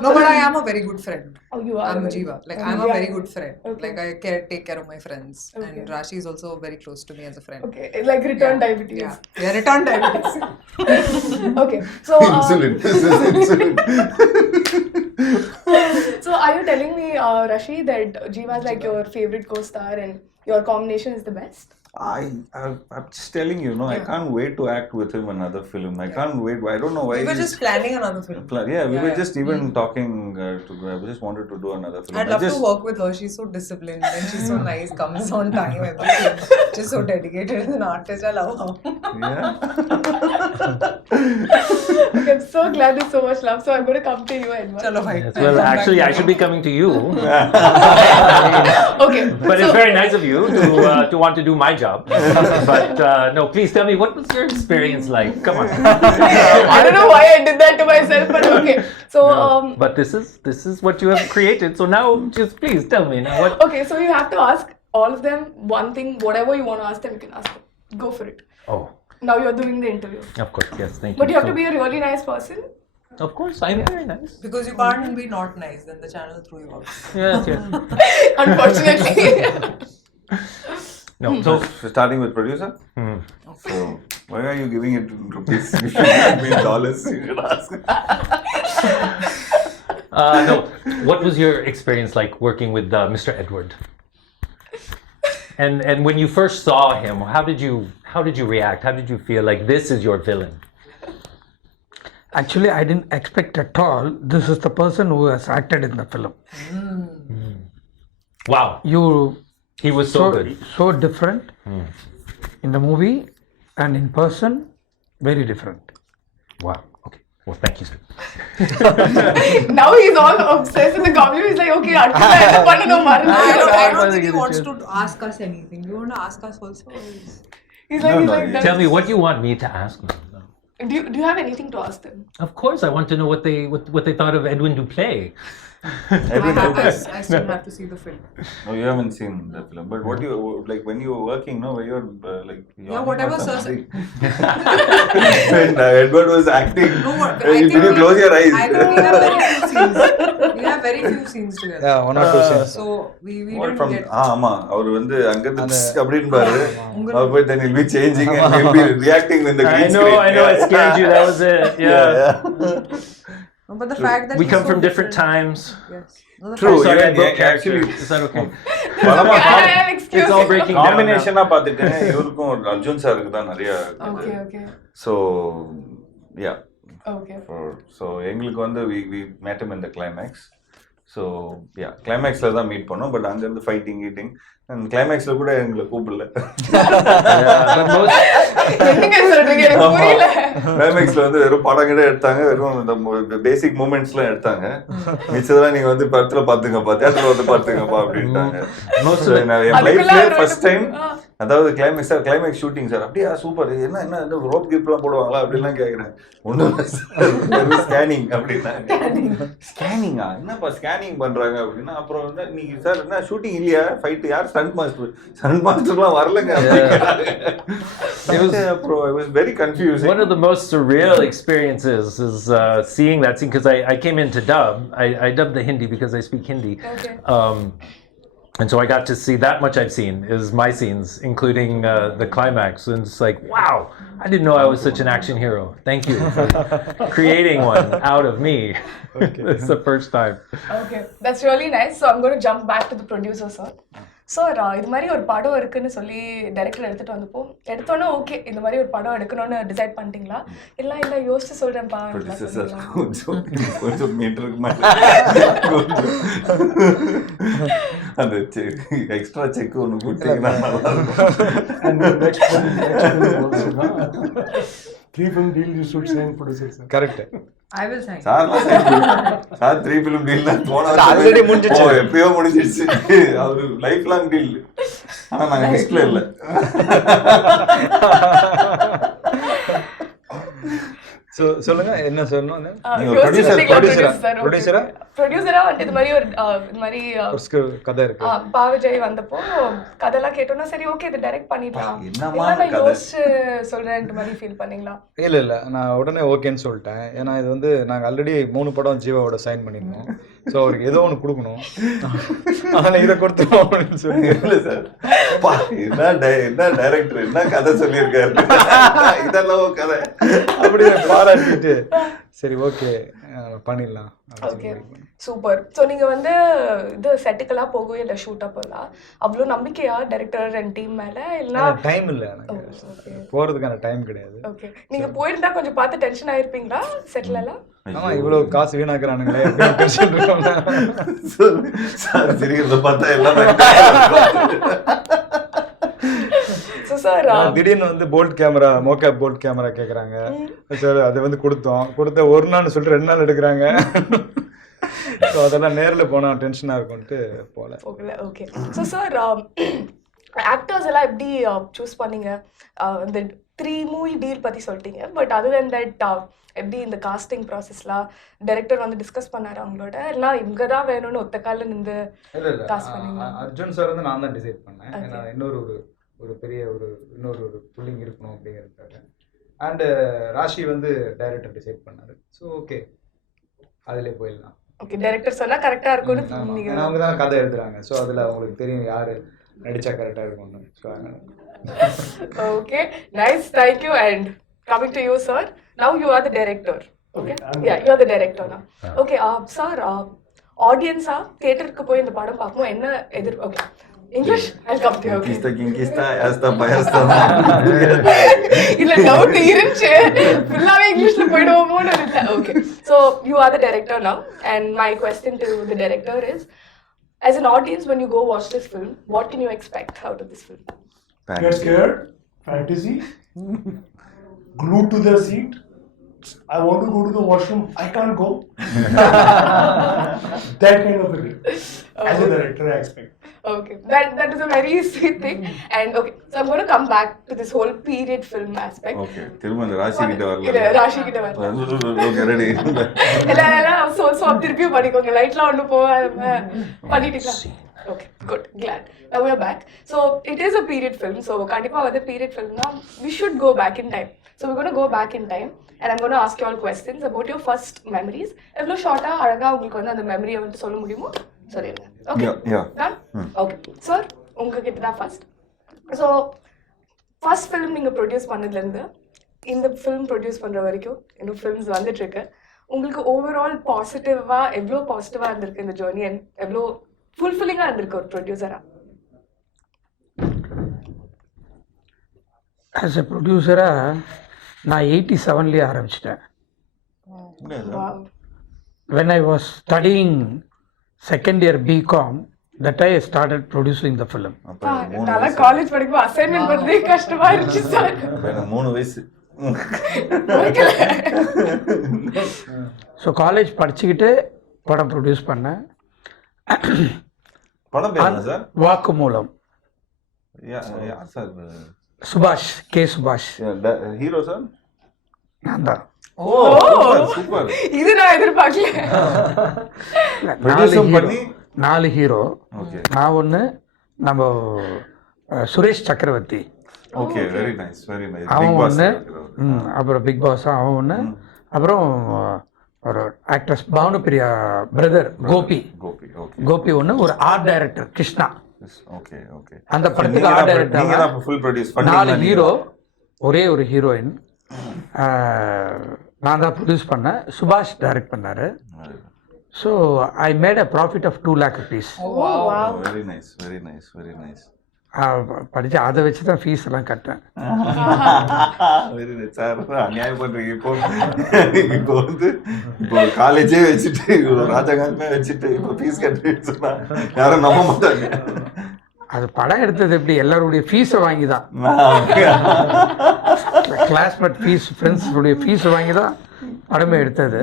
No, but I am a very good friend. Oh, you are. I'm very- Jiva. Like I'm a very good friend. Okay. Like I take care of my friends, Okay. and Rashi is also very close to me as a friend. Okay, like return Yeah. diabetes. Yeah, return diabetes. Okay, so Insulin. This is insulin. so are you telling me, Rashi, that Jiva is like your favorite co-star and your combination is the best? I'm just telling you, I can't wait to act with him in another film. I can't wait. I don't know why. We were he's- just planning another film. we were Yeah. just even talking I just wanted to do another film. I'd love to work with her. She's so disciplined and she's so nice, comes on time, everything. She's so dedicated as an artist. I love her. Yeah. Okay, I'm so glad there's so much love. So I'm going to come to you, Edward. Chalo, bhai. Yes, well, actually, I should be coming to you. Okay, But it's very nice of you to want to do my job. But no, please tell me, what was your experience like? Come on. I don't know why I did that to myself, but okay. So But this is what you have created. So now, just please tell me now what. okay, so you have to ask all of them one thing. Whatever you want to ask them, you can ask them. Go for it. Oh, Now you're doing the interview. of course, yes, thank you. But you have So- to be a really nice person. Of course, I'm very nice. Because you can't be not nice, then the channel threw you out. Yes, yes. Unfortunately. No, so Starting with producer. hmm. So why are you giving it in rupees? You should give me dollars. You should ask. No, what was your experience like working with Mr. Edward? And when you first saw him, how did you react? How did you feel like this is your villain? Actually, I didn't expect at all this is the person who has acted in the film. Wow, You he was so good. so different in the movie and in person, very different. Wow. Okay. Well, thank you, sir. Now he's all obsessed with the comedy. He's like, okay, I don't know. I don't think he wants to ask us anything. You want to ask us also? He's like, No, that. Tell me what you want me to ask him. Do you have anything to ask them? Of course, I want to know what they thought of Edwin Duplay. I still have to see the film. No, you haven't seen the film. But what you like when you were working, no, when you were like Yeah, whatever, sir. when Edward was acting, No, what, did you close your eyes? I think we have very few scenes. We have very few scenes together. Yeah, 1 or 2 scenes. So we What didn't from get. ஆமா அவர் வந்து அங்க இருந்து அப்படின்னு பாரு உங்க- அவர் போய் then he'll be changing and he'll be reacting in the green I know, it scared you. That was it. Yeah. No, but the fact that We he's come so from different times. Yes. No, the True. fact- Sorry, I even- broke yeah, actually- character. Is that okay? பலமா Excuse It's all me. breaking down now. காம்பினேஷனா பார்த்துட்டேன் இவருக்கும் அர்ஜுன் சாருக்கு தான் நிறைய Okay. So ya Okay. So எங்களுக்கு வந்து we met him in the climax. So ya கிளைமேக்ஸ்ல தான் மீட் பண்ணோம் பட் அங்கேருந்து ஃபைட்டிங் கீட்டிங் அண்ட் கிளைமேக்ஸ்ல கூட எங்களை கூப்பிடல என்னங்க சொல்றீங்க எனக்கு புரியல. கிளைமேக்ஸ்ல வந்து வெறும் படம் கிட்ட எடுத்தாங்க வெறும் இந்த பேசிக் மூமெண்ட்ஸ்லாம் எடுத்தாங்க மிச்சதெல்லாம் நீங்க வந்து படத்துல பாத்துங்கப்பா தியேட்டர்ல வந்து பாத்துங்கப்பா அப்படின்ட்டாங்க Most of it. என் லைஃப்ல அதுக்குள்ள ஃபர்ஸ்ட் டைம் ஆ. அதாவது கிளைமேக்ஸ் ஷூட்டிங் சார் அப்படியா சூப்பர் என்ன ரோப் கிப்லாம் போடுவாங்களா அப்படின்லாம் கேட்குறேன் ஒன்றும் ஸ்கேனிங் அப்படின்னா ஸ்கேனிங்கா என்னப்பா ஸ்கேனிங் பண்றாங்க அப்படின்னா அப்புறம் வந்து நீங்க சார் என்ன ஷூட்டிங் இல்லையா ஃபைட் யார் ஸ்டண்ட் மாஸ்டர்லாம் வரலங்க அப்புறம் I was very confusing One of the most surreal experiences is seeing that scene because I came in to dub. I dubbed the Hindi because I speak Hindi. Okay. And so I got to see that much I've seen is my scenes, including the climax. And it's like, wow, I didn't know I was such an action hero. Thank you for creating one out of me. It's the first time. Okay, that's really nice. So I'm going to jump back to the producer, sir. Sir இது மாதிரி ஒரு படம் இருக்குன்னு சொல்லி டைரக்டர் எடுத்துட்டு வந்தப்போ எடுத்தோன்னே ஓகே இந்த மாதிரி ஒரு படம் எடுக்கணும்னு டிசைட் பண்ணிட்டீங்களா இல்லை யோசிச்சு சொல்றேன்ப்பா கொஞ்சம் மீட்டருக்கு மேல அந்த எக்ஸ்ட்ரா செக் ஒன்று கொடுத்தீங்கன்னா நல்லா இருக்கும். And the next film also, na? 3 film deal you should sign producer, sir. Correct. I will sign. Sir 3 film deal தான் போன already முடிஞ்சிச்சு. எப்பயோ முடிஞ்சிடுச்சு அவரு லைஃப் லாங் டீல் ஆனா நாங்க லிஸ்ட்ல இல்ல சொல்லுங்க என்ன சொல்லணும் நீங்க ஒரு ப்ரொடியூசரா ப்ரொடியூசரா வந்துட்டு இது மாதிரி ஒரு இது மாதிரி ஒரு கதை இருக்கு. பாவஜெய் வந்தப்போ கதைலாம் கேட்டோம்னா சரி ஓகே இதை டைரக்ட் பண்ணிடலாம் என்னமா நான் கதை? யோசிச்சு சொல்றேன் மாதிரி ஃபீல் பண்ணீங்களா? இல்ல நான் உடனே ஓகேன்னு சொல்லிட்டேன். ஏன்னா இது வந்து நாங்க ஆல்ரெடி 3 படம் ஜீவாவோட சைன் பண்ணிருந்தோம். ஸோ அவருக்கு ஏதோ ஒன்று கொடுக்கணும் அதனால இதை கொடுத்துருவோம் அப்படின்னு சொல்லி. இல்ல சார் என்ன டைரக்டர் என்ன கதை சொல்லியிருக்காரு இதெல்லாம் கதை அப்படியே பாராட்டிட்டு சரி ஓகே பண்ணிடலாம். Okay super. ஸோ நீங்கள் வந்து இது செட்டுக்கெல்லாம் போகவே இல்லை ஷூட் அப்போலாம் அவ்வளோ நம்பிக்கையா டைரக்டர் அண்ட் டீம் மேலே இல்லைனா டைம் இல்லை எனக்கு போகிறதுக்கான டைம் கிடையாது. ஓகே நீங்கள் போயிருந்தா கொஞ்சம் பார்த்து டென்ஷன் ஆயிருப்பீங்களா செட்டில் எல்லாம்? ஆமா இவ்வளவு காசு வீணாக்குறானுங்களே சார் சிரிக்கிறத பார்த்தா எல்லாமே திடீர்னு வந்து போல்ட் கேமரா மோகேப் போல்ட் கேமரா கேக்குறாங்க சார். அதை வந்து கொடுத்த ஒரு நாள் சொல்லிட்டு 2 நாள் எடுக்கிறாங்க. ஸோ அதெல்லாம் நேரில் போனால் டென்ஷனாக இருக்கும்ட்டு போகல. ஓகே ஸோ சார் ஆக்டர்ஸ் எல்லாம் எப்படி சூஸ் பண்ணீங்க? இந்த 3 மூவி டீல் பற்றி சொல்லிட்டீங்க பட் அதர் தென் தட் எப்படி இந்த காஸ்டிங் ப்ராசஸ்லாம் டைரக்டர் வந்து டிஸ்கஸ் பண்ணாரு அவங்களோட எல்லாம் இவங்க தான் வேணும்னு ஒத்த காலில் நின்று காஸ்ட் பண்ணீங்க? அர்ஜுன் சார் வந்து நான் தான் டிசைட் பண்ணேன். ஏன்னா ஒரு பெரிய இன்னொரு புல்லிங் இருக்கணும் அப்படிங்கிறதுக்காக. அண்டு ராஷி வந்து டைரக்டர் டிசைட் பண்ணாரு. ஸோ ஓகே அதிலே போயிடலாம். ஓகே டைரக்டர் சொன்னா கரெக்டா இருக்கும்னு நீங்க அவங்க தான் கதை எழுதுறாங்க. ஸோ அதில் அவங்களுக்கு தெரியும் யாரு நடிச்சா கரெக்டாக இருக்கும்னு. So okay nice thank you. And coming to you sir, now you are the director. Okay ya you are the director now. Okay sir ஆடியன்ஸா தியேட்டருக்கு போய் இந்த படம் பார்க்கும்போது என்ன okay English I'll come to you. இல்ல டவுட் இருந்துச்சு ஃபுல்லாவே இங்கிலீஷ்ல போய்டுவோமோன்னு இருந்தேன். Okay so you are the director now and my question to the director is as an audience when you go watch this film what can you expect out of this film? Get scared, fantasy, glued to their seat. I want to go to the washroom, I can't go. That kind of a film. As a director, I expect. Okay, that is a very sweet thing. And okay, so I'm going to come back to this whole period film aspect. Okay திரும்ப இந்த ராசி கிட்ட இல்ல வரல ராஷி கிட்ட வரல. Okay ready எல்லாம் so திருப்பியும் பண்ணிக்கோங்க, லைட்லாம் ஒன்றும் போகாம பண்ணிட்டீங்களா? Okay, good, glad. Now we are back. So it is a period film. So kandipa with a period film na we should go back in time. So we're going to go back in time and I'm going to ask you all questions about your first memories. Evlo shorta alaga ungalku vandu and memory வந்து சொல்ல முடியுமோ சொல்லிருங்க. Okay. Yeah. Done? Okay. Sir, உங்ககிட்ட தான் first. So first film நீங்க ப்ரொடியூஸ் பண்ணதுல இருந்து இந்த ஃபிலிம் ப்ரொடியூஸ் பண்ற வரைக்கும் இன்னும் ஃபிலிம்ஸ் வந்துட்டு இருக்கு. உங்களுக்கு ஓவரால் பாசிட்டிவா எவ்வளோ பாசிட்டிவா இருந்திருக்கு இந்த ஜேர்னி அண்ட் எவ்வளோ ஃபுல்ஃபில்லிங்காக இருந்திருக்கு ஒரு ப்ரொடியூசரா? ஆஸ் எ ப்ரொடியூசராக நான் 87லேயே ஆரம்பிச்சிட்டேன். when I was studying second year BCom, that I started producing the film. நல்லா காலேஜ் படிக்கும் அசைன்மெண்ட் பண்றதே கஷ்டமா இருந்துச்சு சார். எனக்கு 3 வயசு. ஸோ காலேஜ் படிச்சுக்கிட்டு படம் ப்ரொடியூஸ் பண்ணேன். படம் பேர் என்ன சார்? வாக்குமூலம். யார் சார்? சுபாஷ், கே சுபாஷ். Hero sir? நான் தான். ஓ சூப்பர். இது நான் எதிர்பார்க்கல. பண்ணி 4 ஹீரோ. ஓகே. நான் ஒன்று, நம்ம Suresh Chakravarthy okay, very nice very nice. அவன் ஒன்று, அப்புறம் பிக் பாஸ் அவன் ஒன்று, அப்புறம் ஒரு actress Bhanupriya brother Gopi Gopi okay. Gopi ஒன்று, ஒரு art director Krishna. Okay okay. அந்த படத்துக்கு ஆர்ட் டைரக்டர். நீங்க தான் ஃபுல் ப்ரொடியூஸ் பண்ணீங்க. 4 ஹீரோ, ஒரே ஒரு ஹீரோயின். நான் தான் ப்ரொடியூஸ் பண்ணேன், சுபாஷ் டைரக்ட் பண்ணார். So I made a profit of 2 lakh rupees. Very nice very nice very nice. படித்து அதை வச்சு தான் ஃபீஸ் எல்லாம் கட்டேன். Very nice sir. அநியாயம் பண்ணுறீங்க. இப்போ வந்து இப்போ காலேஜே வச்சுட்டு ராஜகாந்தமே வச்சுட்டு இப்போ ஃபீஸ் கட்டுறேன்னு சொன்னா யாரும் நம்ப மாட்டாங்க. அது படம் எடுத்தது எப்படி, எல்லாருடைய ஃபீஸை வாங்கி தான், கிளாஸ்மேட் ஃபீஸ், ஃப்ரெண்ட்ஸுடைய ஃபீஸை வாங்கி தான் படமே எடுத்தது.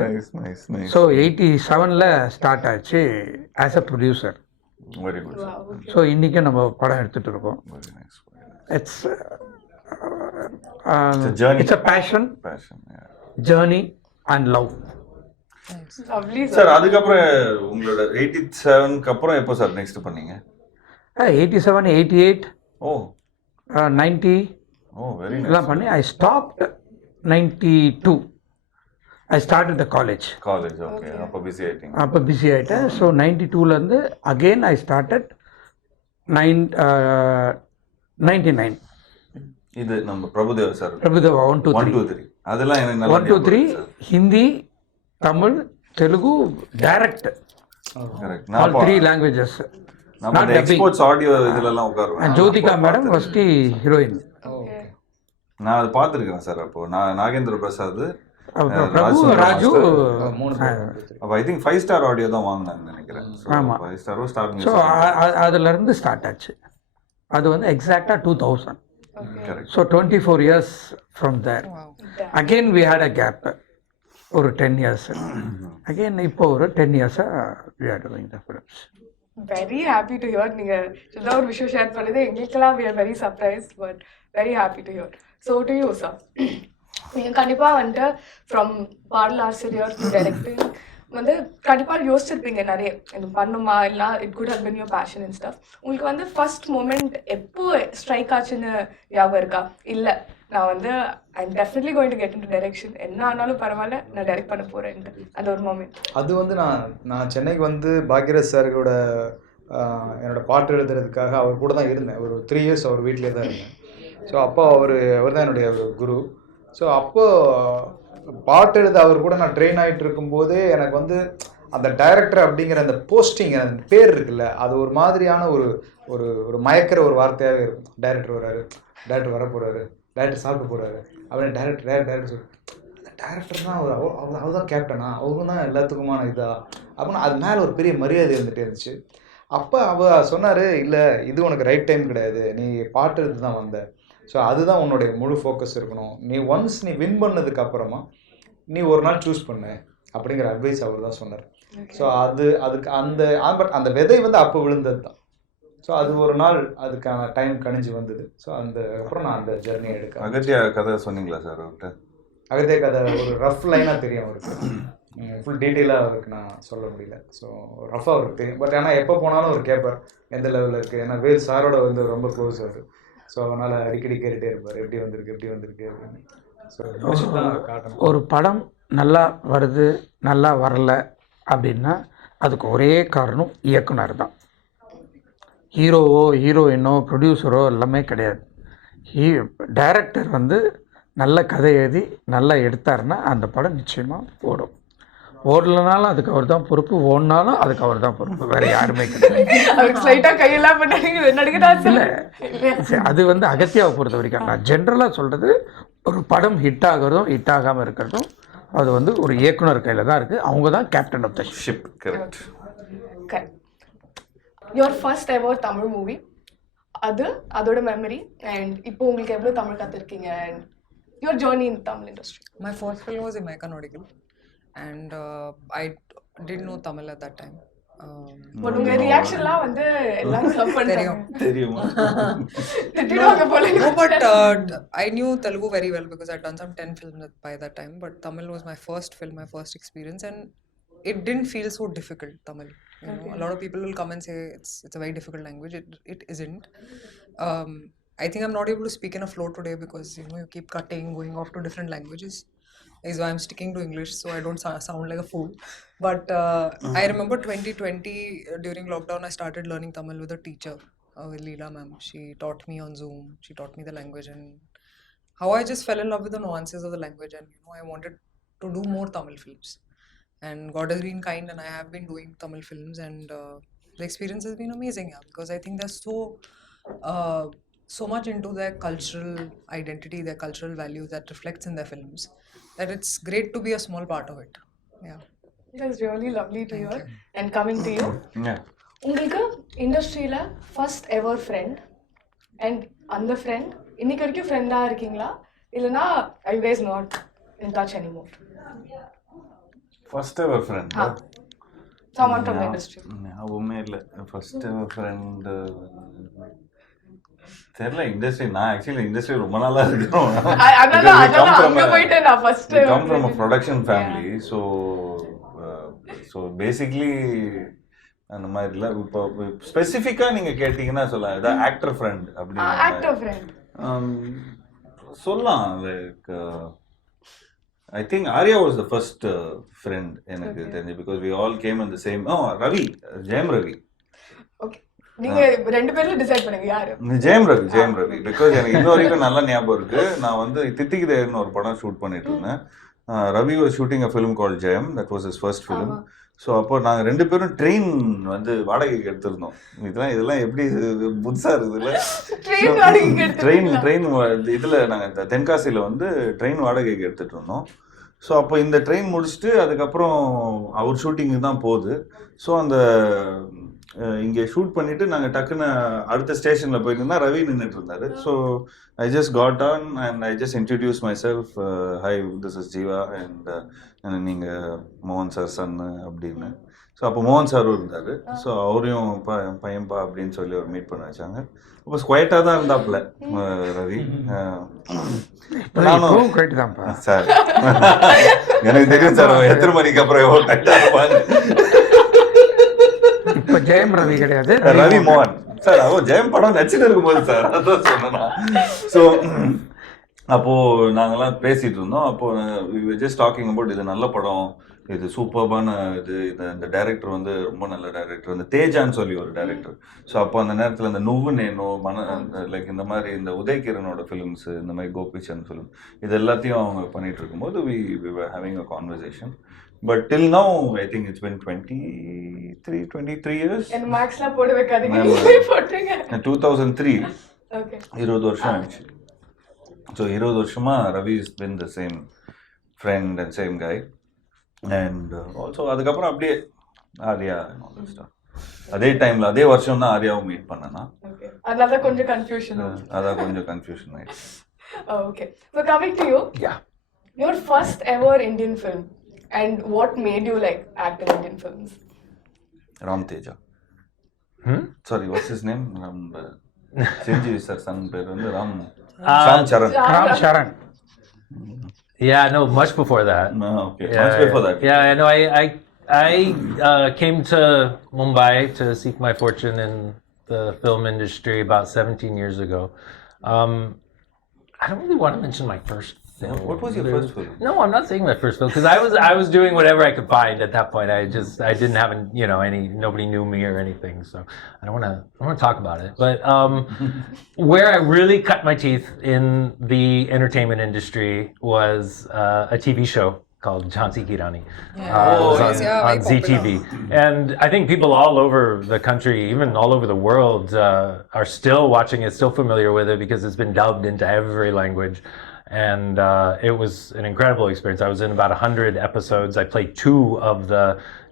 ஸோ 87ல் ஸ்டார்ட் ஆச்சு as a producer. Very good. So இன்றைக்கும் நம்ம படம் எடுத்துகிட்டு இருக்கோம். It's it's a fashion, journey and love. Sir அதுக்கப்புறம் உங்களோட 87க்கு அப்புறம் எப்போ சார் நெக்ஸ்ட் பண்ணீங்க? 87, 88, ஓ 90 ஓ வெரி நைஸ். எல்லாம் பண்ணி I stopped 92. I started the college. College okay. அப்போ பிஸி ஆயிட்டீங்க. அப்போ பிஸி ஆகிட்டேன். ஸோ 92லேருந்து அகெயின் ஐ ஸ்டார்டட் 99. இது நம்ம பிரபுதேவா சார். பிரபுதேவா 1 2 3 அதெல்லாம் எனக்கு நல்லா 1 2 3 Hindi, Tamil, Telugu direct, correct. All 3 languages. நம்ம அந்த எக்ஸ்போர்ட்ஸ் ஆடியோ இதெல்லாம் உட்காருவேன். Jyothika madam first heroine. நான் அது பார்த்துருக்கேன் சார். அப்போ நான் நாகேந்திர பிரசாத், பிரபு, ராஜு. அப்போ ஐ திங்க் 5 ஸ்டார் ஆடியோ தான் வாங்கினாங்க நினைக்கிறேன். ஆமாம், 5 ஸ்டாரோ ஸ்டார். ஸோ அதுலேருந்து ஸ்டார்ட் ஆச்சு. அது வந்து எக்ஸாக்டாக 2000. Correct. So 24 years from there. Again we had a gap ஒரு 10 years. அகெயின் இப்போ ஒரு 10 years-ஆக we are doing the films. Very happy to hear. நீங்கள் சின்னதாக ஒரு விஷயம் ஷேர் பண்ணது எங்களுக்கெல்லாம் we are very surprise but very happy to hear. So to you sir, நீங்கள் கண்டிப்பாக வந்துட்டு ஃப்ரம் பாடல் ஆசிரியர் டு டைரக்டிங் வந்து கண்டிப்பாக யோசிச்சிருப்பீங்க நிறைய, இது பண்ணுமா இல்லை it good how been your passion and stuff. உங்களுக்கு வந்து ஃபர்ஸ்ட் மூமெண்ட் எப்போ ஸ்ட்ரைக் ஆச்சுன்னு ஞாபகம் இருக்கா? இல்லை நான் வந்து I am definitely going to get in to direction, என்ன ஆனாலும் பரவாயில்ல நான் டைரக்ட் பண்ண போகிறேன்ட்டு அந்த ஒரு மூமெண்ட். அது வந்து நான் சென்னைக்கு வந்து பாக்யராஜ் சாரோட என்னோட பாட்டு எழுதுறதுக்காக அவர் கூட தான் இருந்தேன். ஒரு 3 years அவர் வீட்டிலே தான் இருந்தேன். ஸோ அப்போ அவர் தான் என்னுடைய ஒரு குரு. ஸோ அப்போது பாட்டு எழுத அவர் கூட நான் ட்ரெயின் ஆகிட்டு இருக்கும்போதே எனக்கு வந்து அந்த டைரக்டர் அப்படிங்கிற அந்த போஸ்டிங், அந்த பேர் இருக்குல்ல, அது ஒரு மாதிரியான ஒரு ஒரு ஒரு மயக்கிற ஒரு வார்த்தையாகவே இருக்கும். டைரக்டர் வராரு, டைரக்டர் வர போகிறாரு, டைரக்டர் சாப்பிட போகிறாரு அப்படின்னு டைரக்டர் சொல்லி, அந்த டைரக்டர் தான் அவர் தான் கேப்டனா, அவங்க தான் எல்லாத்துக்குமான இதா அப்படின்னு அது மேலே ஒரு பெரிய மரியாதை வந்துட்டே இருந்துச்சு. அப்போ அவர் சொன்னார், இல்லை இது உனக்கு ரைட் டைம் கிடையாது, நீ பாட்டு எழுது தான் வந்த, ஸோ அதுதான் உன்னுடைய முழு ஃபோக்கஸ் இருக்கணும், நீ ஒன்ஸ் நீ வின் பண்ணதுக்கு அப்புறமா நீ ஒரு நாள் சூஸ் பண்ணு அப்படிங்கிற அட்வைஸ் அவர் தான் சொன்னார். ஸோ அதுக்கு பட் அந்த விதை வந்து அப்போ விழுந்தது தான். ஸோ அது ஒரு நாள் அதுக்கான டைம் கணிஞ்சு வந்தது. ஸோ அப்புறம் நான் அந்த ஜெர்னியை எடுக்க அகத்தியா கதை சொன்னீங்களா சார் அவர்கிட்ட? அகத்திய கதை ஒரு ரஃப் லைனாக தெரியும் அவருக்கு, ஃபுல் டீட்டெயிலாக அவருக்கு நான் சொல்ல முடியல. ஸோ ரஃபாக அவருக்கு தெரியும். பட் ஆனால் எப்போ போனாலும் அவர் கேட்பார் எந்த லெவலில் இருக்குது. ஏன்னா வேல் சாரோட வந்து ரொம்ப க்ளோஸ் அவர். ஸோ அதனால் அடிக்கடி கேட்டுகிட்டே இருப்பார் எப்படி வந்திருக்கு அப்படின்னு. ஸோ காட்டணும். ஒரு படம் நல்லா வருது நல்லா வரல அப்படின்னா அதுக்கு ஒரே காரணம் இயக்குனர் தான். ஹீரோவோ ஹீரோயினோ ப்ரொடியூசரோ எல்லாமே கிடையாது. டைரக்டர் வந்து நல்ல கதை எழுதி நல்லா எடுத்தாருன்னா அந்த படம் நிச்சயமாக ஓடும். ஓடலனாலும் அதுக்கு அவர் தான் பொறுப்பு, ஓடினாலும் அதுக்கு அவர் தான் பொறுப்பு, வேறு யாருமே கிடையாது. இல்லை, அது வந்து அகத்தியாவை பொறுத்த வரைக்கும் நான் ஜென்ரலாக சொல்கிறது, ஒரு படம் ஹிட் ஆகிறதும் ஹிட் ஆகாமல் இருக்கிறதும் அது வந்து ஒரு இயக்குனர் கையில் தான் இருக்குது. அவங்க தான் captain of the ship. Correct. Your first ever Tamil movie, அதோட மெமரி, அண்ட் இப்போ உங்களுக்கு எவ்வளோ தமிழ் கற்றுருக்கீங்க, and your journey in Tamil industry. My first film was Imeka Nodigal, and I didn't know Tamil at that time. But உங்க ரியாக்ஷன்லாம் வந்து எல்லாரும் லவ் பண்றாங்க. தெரியுமா? திட்டிடுவாங்க போல. No, but I knew Telugu very well because I'd done some 10 films by that time. But Tamil was my first film, my first experience, and it didn't feel so difficult. Tamil, you know, a lot of people will come and say it's a very difficult language. It isn't. I think I'm not able to speak in a flow today because you keep cutting, going off to different languages. Is why I'm sticking to English so I don't sound like a fool. But I remember 2020 during lockdown I started learning Tamil with a teacher, with Leela ma'am. She taught me on Zoom. She taught me the language and how I just fell in love with the nuances of the language, and I wanted to do more Tamil films. And God has been kind and I have been doing Tamil films, and the experience has been amazing, because I think they're so much into their cultural identity, their cultural values that reflects in their films, that it's great to be a small part of it. Yeah. That's really lovely to hear. And coming to you, உங்களுக்கு இண்டஸ்ட்ரியில் first ever friend, and அந்த friend இன்னைக்கு வரைக்கும் ஃப்ரெண்டாக இருக்கீங்களா, இல்லைனா I guess not in touch anymore? First ever friend someone from the industry. ஞாபகமே இல்லை. ஃபர்ஸ்ட் எவர் ஃப்ரெண்ட் தெரியல. இண்டஸ்ட்ரி, நான் ஆக்சுவலி இண்டஸ்ட்ரி ரொம்ப நாளாக இருக்கிறோம். Come from a production family. So basically அந்த மாதிரி இல்லை. இப்போ ஸ்பெசிஃபிக்காக நீங்கள் கேட்டிங்கன்னா சொல்லலாம், ஏதாவது ஆக்டர் ஃப்ரெண்ட் அப்படின்னு சொல்லலாம். Like I think Arya was the first friend எனக்கு தெரிஞ்சு, because we all came in the same. Ravi, Jayam Ravi. நீங்க ரெண்டு பேர்ல டிசைட் பண்ணுங்க யாரு. ஜெயம் ரவி பிகாஸ் எனக்கு இன்ன வரைக்கும் நல்ல ஞாபகம் இருக்கு. நான் வந்து தித்திக்குதேன்னு ஒரு படம் ஷூட் பண்ணிட்டு இருந்தேன். Ravi was shooting a film call Jayam. That was his first film. So அப்போ நாங்கள் ரெண்டு பேரும் ட்ரெயின் வந்து வாடகைக்கு எடுத்திருந்தோம். இதெல்லாம் எப்படி புதுசாக இருக்குதுல்ல. ட்ரெயின் இதில் நாங்கள் தென்காசியில் வந்து ட்ரெயின் வாடகைக்கு எடுத்துகிட்டு இருந்தோம். ஸோ அப்போ இந்த ட்ரெயின் முடிச்சுட்டு அதுக்கப்புறம் அவர் ஷூட்டிங்கு தான் போகுது. ஸோ அந்த இங்கே ஷூட் பண்ணிவிட்டு நாங்கள் டக்குன்னு அடுத்த ஸ்டேஷனில் போயிருந்தா ரவி நின்றுட்டு இருந்தார். So I just got on and I just introduce my self. High, this is Jeeva, அண்ட் நீங்கள் மோகன் சார் சன்னு அப்படின்னு. ஸோ அப்போ மோகன் சாரும் இருந்தார். ஸோ அவரையும் பையன்பா அப்படின்னு சொல்லி அவர் மீட் பண்ண வச்சாங்க. இப்போ குவைட்டாக தான் இருந்தாப்புல ரவி. நானும் சார் எனக்கு தெரியும் சார் எத்தனை மணிக்கு அப்புறம் எவ்வளோ டைட்டாக இருப்பாங்க. இப்போ ஜெயம் ரவி கிடையாது, ரவி மோகன் சார். அவன் ஜெயம் படம் நடிச்சுட்டு இருக்கும்போது சார் அதான் சொன்னா. ஸோ அப்போது நாங்கள்லாம் பேசிகிட்டு இருந்தோம். அப்போது ஜஸ்ட் டாக்கிங் அபவுட் இது நல்ல படம், இது சூப்பர்பான இந்த டைரக்டர் வந்து ரொம்ப நல்ல டைரக்டர், அந்த தேஜான்னு சொல்லி ஒரு டைரக்டர். ஸோ அப்போ அந்த நேரத்தில் இந்த நுவ்வு நேனோ லைக் இந்த மாதிரி இந்த உதயகிரனோட ஃபிலிம்ஸு, இந்த மாதிரி கோபிச்சந்த் ஃபிலிம், இது எல்லாத்தையும் அவங்க பண்ணிகிட்டு இருக்கும்போது we were having a conversation. But till now, I think it's been 23 years. And Max la podu vekkadinga, நீங்களே போட்றீங்க. 2003. Okay. 20 வருஷம் ஆச்சு. So 20 வருஷமா Ravi has been the same friend and same guy. And also அதுக்கப்புறம் அப்படியே Arya and all that stuff. அதே டைம்ல அதே வருஷம் தான் ஆர்யாவை மீட் பண்ணனா. Okay. அதனால கொஞ்சம் கன்ஃபியூஷன். அதான் கொஞ்சம் கன்ஃபியூஷன் ஆயிடுச்சு. Okay. So coming to you. Yeah. Your first ever Indian film, And what made you like act in Indian films? Ram Teja. Hmm? Sorry, what's his name? Ram. Chiranjeevi sir son பேர் வந்து Ram. Uh, Ram Charan. Ram Charan. Yeah, no, much before that. No, okay. Much before that. Yeah, I know. I came to Mumbai to seek my fortune in the film industry about 17 years ago. I don't really want to mention my first film. What was your first film? No, I'm not saying my first film because I was doing whatever I could find at that point. I didn't have nobody knew me or anything, so I don't want to talk about it. But where I really cut my teeth in the entertainment industry was a TV show called Jhansi Ki Rani. Yeah. It was Yeah, on very ZTV. And I think people all over the country, even all over the world, are still watching it, still familiar with it because it's been dubbed into every language. And it was an incredible experience. I was in about 100 episodes. I played 2 of the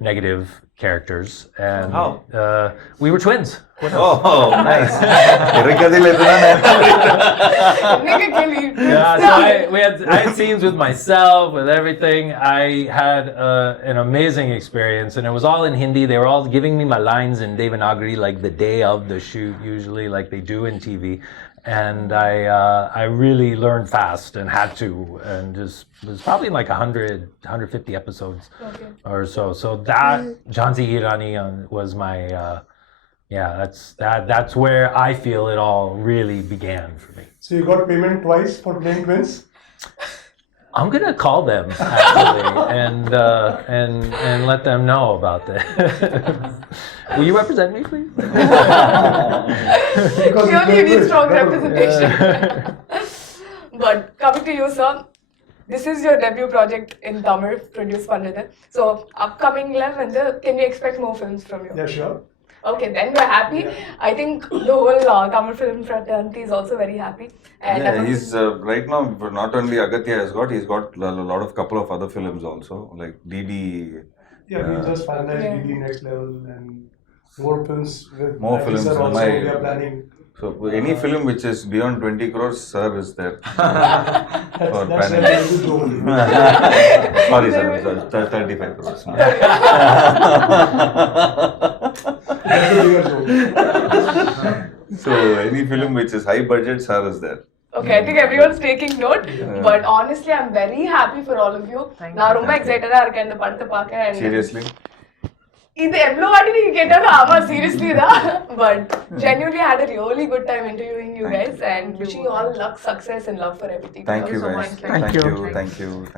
negative characters, and we were twins. Oh, nice. இறக்கதில் இதுதானே. Nigga kill you. Yeah, so I had scenes with myself, with everything. I had an amazing experience, and it was all in Hindi. They were all giving me my lines in Devanagari, like the day of the shoot, usually, like they do in TV. And I really learned fast and had to, and just it was probably like 150 episodes or so. So that Jhansi Ki Rani was my that's where I feel it all really began for me. So you got payment twice for playing twins? I'm gonna call them actually and let them know about that. Will you represent me, please? Because Surely you need twins. strong No, no, no. representation. But coming to you, sir, this is your debut project in Tamil, produced Pandita. So upcoming level, can we expect more films from you? Yeah, sure. Okay, then we're happy. I think the whole Tamil film fraternity is also very happy. And Yeah, he's right now not only Agatya he's got a lot of couple of other films also, like DD. Yeah, we just finalized Yeah. DD Next Level and more films with More Ravi films sir in also my- we are planning. So any film which is beyond 20 crores, sir is there. That's For a planning. very good role. Sorry, sir, 35 crores. That's a bigger role. So any film which is high budget, sir is there. okay, I think everyone's taking note. But honestly, I'm very happy for all of you. நான் ரொம்ப எக்ஸைட்டடா இருக்கேன் இந்த படத்தை பார்க்க. And Seriously? இது எவ்வளோ வாட்டி நீங்க கேட்டாலும் ஆமா சீரியஸ்லி தான். But genuinely had a really good time interviewing you guys and wishing you all luck, success and love for everything. Thank you so guys. much. Thank you. you. Thank you. Thanks.